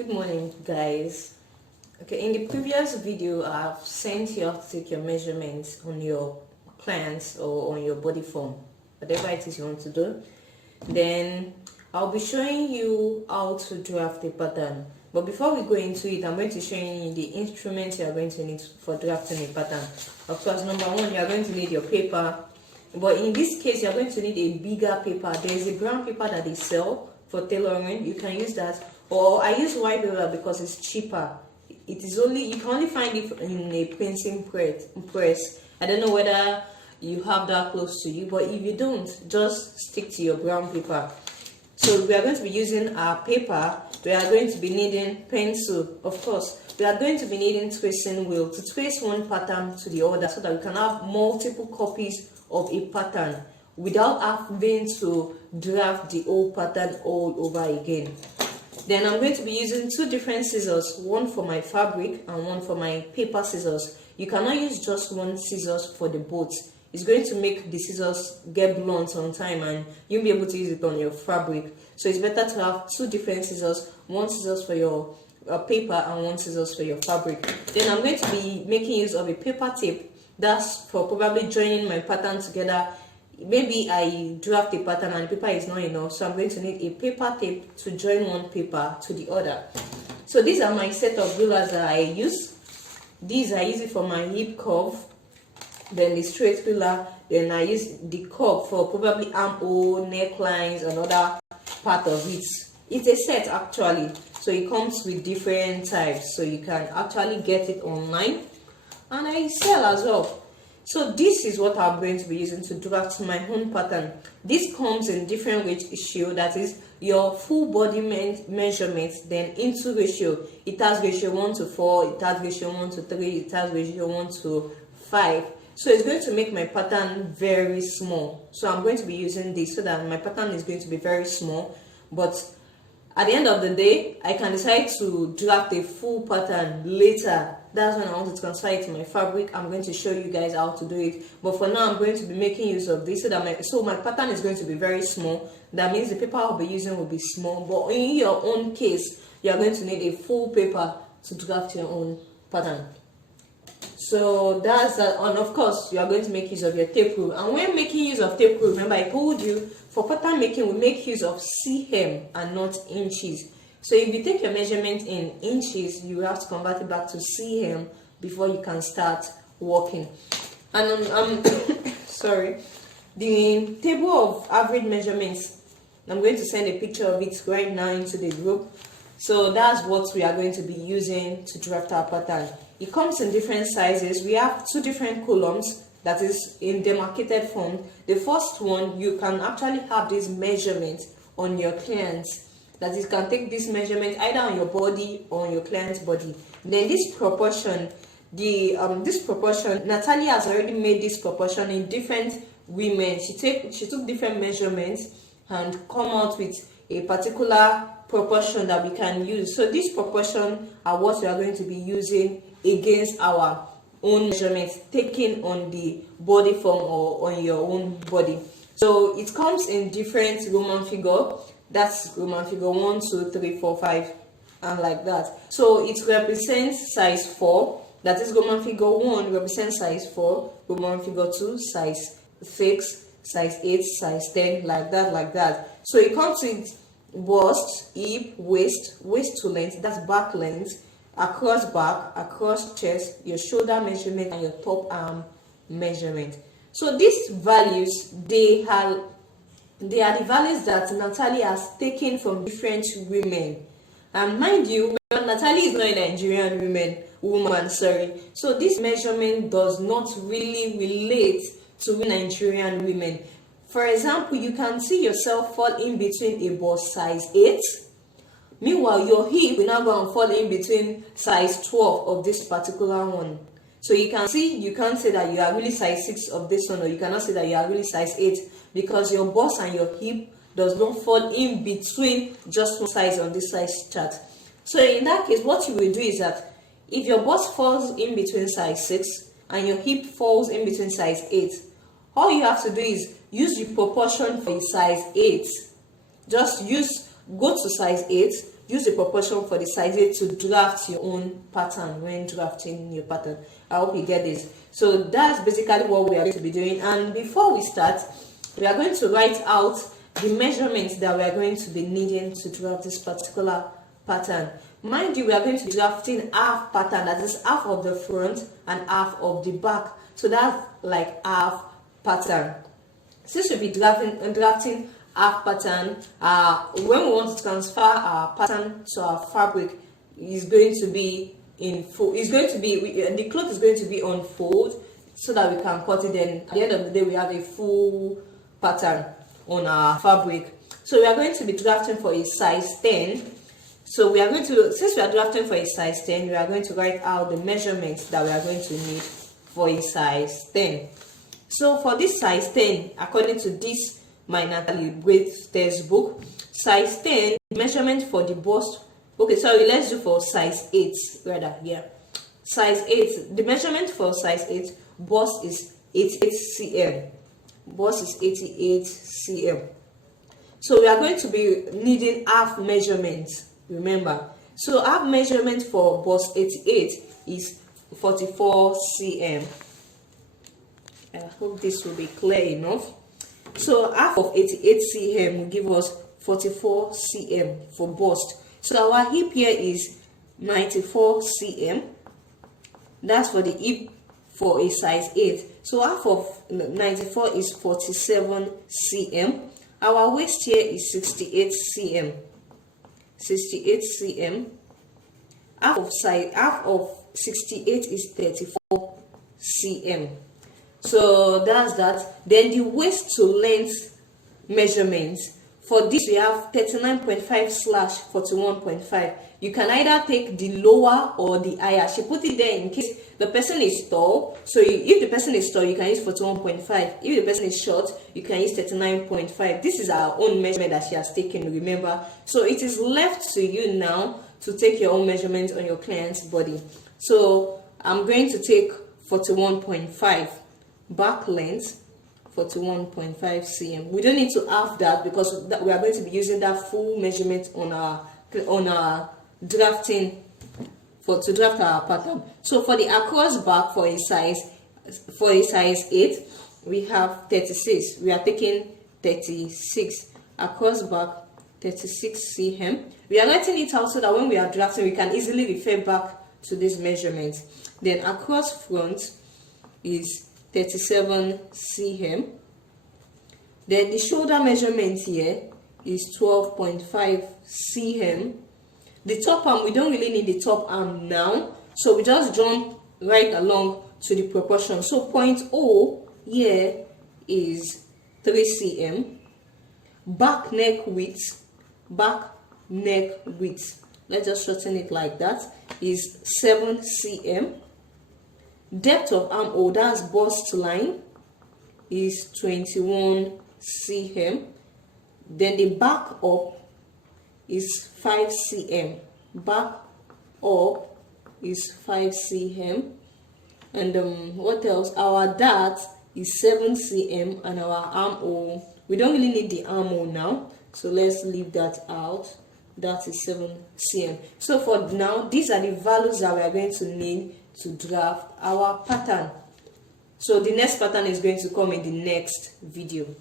Good morning, guys. Okay, in the previous video I've sent you how to take your measurements on your plants or on your body form, whatever it is you want to do. Then I'll be showing you how to draft a pattern, but before we go into it, I'm going to show you the instruments you are going to need for drafting a pattern. Of course, number one, you are going to need your paper, but in this case you are going to need a bigger paper. There is a brown paper that they sell for tailoring. You can use that, or I use white paper because it's cheaper. It is only, you can only find it in a printing press. I don't know whether you have that close to you, but if you don't, just stick to your brown paper. So we are going to be using our paper. We are going to be needing pencil, of course. We are going to be needing tracing wheel to trace one pattern to the other so that we can have multiple copies of a pattern without having to draft the old pattern all over again. Then I'm going to be using two different scissors, one for my fabric and one for my paper scissors. You cannot use just one scissors for the both. It's going to make the scissors get blunt on time and you'll be able to use it on your fabric. So it's better to have two different scissors, one scissors for your paper and one scissors for your fabric. Then I'm going to be making use of a paper tape. That's for probably joining my pattern together. Maybe I draft a pattern and the paper is not enough, so I'm going to need a paper tape to join one paper to the other. So these are my set of rulers that I use. These I use it for my hip curve, then the straight ruler, then I use the curve for probably armhole, necklines, and other part of it. It's a set actually, so it comes with different types, so you can actually get it online, and I sell as well. So this is what I'm going to be using to draft my own pattern. This comes in different ratio, that is your full body measurements, then into ratio. It has ratio 1 to 4, it has ratio 1 to 3, it has ratio 1 to 5. So it's going to make my pattern very small. So I'm going to be using this so that my pattern is going to be very small. But at the end of the day, I can decide to draft a full pattern later. That's when I want to transfer it to my fabric. I'm going to show you guys how to do it. But for now, I'm going to be making use of this so that my pattern is going to be very small. That means the paper I'll be using will be small. But in your own case, you are going to need a full paper to draft your own pattern. So that's that. And of course, you are going to make use of your tape rule. And when making use of tape rule, remember I told you for pattern making we make use of cm and not inches. So if you take your measurement in inches, you have to convert it back to cm before you can start working. And sorry, the table of average measurements, I'm going to send a picture of it right now into the group. So that's what we are going to be using to draft our pattern. It comes in different sizes. We have two different columns, that is in demarcated form. The first one, you can actually have this measurement on your clients. That is, you can take this measurement either on your body or on your client's body. Then this proportion, this proportion, Natalie has already made this proportion in different women. She took different measurements and come out with a particular proportion that we can use. So this proportion are what we are going to be using against our own measurements taken on the body form or on your own body. So it comes in different Roman figure. That's Roman figure 1, 2, 3, 4, 5, and like that. So it represents size 4. That is Roman figure 1 represents size 4. Roman figure 2 size 6, size 8, size 10, like that. So it comes with bust, hip, waist to length, that's back length, across back, across chest, your shoulder measurement, and your top arm measurement. So these values, they are the values that Natalie has taken from different women. And mind you, Natalie is not a Nigerian woman, so this measurement does not really relate to Nigerian women. For example, you can see yourself fall in between a bust size 8. Meanwhile, your hip will now go and fall in between size 12 of this particular one. So you can see, you can't say that you are really size 6 of this one, or you cannot say that you are really size 8, because your bust and your hip does not fall in between just one size on this size chart. So in that case, what you will do is that if your bust falls in between size 6 and your hip falls in between size 8, all you have to do is use the proportion for size 8. Just go to size 8, use the proportion for the size 8 to draft your own pattern when drafting your pattern. I hope you get this. So that's basically what we are going to be doing. And before we start, we are going to write out the measurements that we are going to be needing to draft this particular pattern. Mind you, we are going to be drafting half pattern, that is half of the front and half of the back. So that's like half pattern. Since we'll be drafting half pattern, when we want to transfer our pattern to our fabric, is going to be in fold. It's going to be the cloth is going to be on fold so that we can cut it. Then at the end of the day, we have a full pattern on our fabric. So we are going to be drafting for a size 10. So we are going to, since we are drafting for a size 10, we are going to write out the measurements that we are going to need for a size 10. So for this size 10, according to this my Natalie Braith textbook, size 10 measurement for the bust. Okay, sorry, let's do for size 8 rather. Yeah, size 8. The measurement for size 8 bust is 88 cm. Bust is 88 cm. So we are going to be needing half measurements. Remember, so half measurement for bust 88 is 44 cm. I hope this will be clear enough. So half of 88 cm will give us 44 cm for bust. So our hip here is 94 cm. That's for the hip for a size 8. So half of 94 is 47 cm. Our waist here is 68 cm. 68 cm. Half of 68 is 34 cm. So that's that. Then the waist to length measurements. For this we have 39.5/41.5. You can either take the lower or the higher. She put it there in case the person is tall. So if the person is tall, you can use 41.5. If the person is short, you can use 39.5. This is our own measurement that she has taken, remember. So it is left to you now to take your own measurement on your client's body. So I'm going to take 41.5 back length. 41.5 cm. We don't need to half that because we are going to be using that full measurement on our drafting to draft our pattern. So for the across back for a size 8, we have 36. We are taking 36 across back, 36 cm. We are writing it out so that when we are drafting, we can easily refer back to this measurement. Then across front is 37 cm. Then the shoulder measurement here is 12.5 cm. The top arm, we don't really need the top arm now, so we just jump right along to the proportion. So point O here is 3 cm. Back neck width, let's just shorten it like that, is 7 cm. Depth of armhole, that's bust line, is 21 cm. Then the back up is 5 cm. Back up is 5 cm. And what else? Our dart is 7 cm, and our armhole, we don't really need the armhole now, so let's leave that out. That is 7 cm. So for now, these are the values that we are going to need to draft our pattern. So the next pattern is going to come in the next video.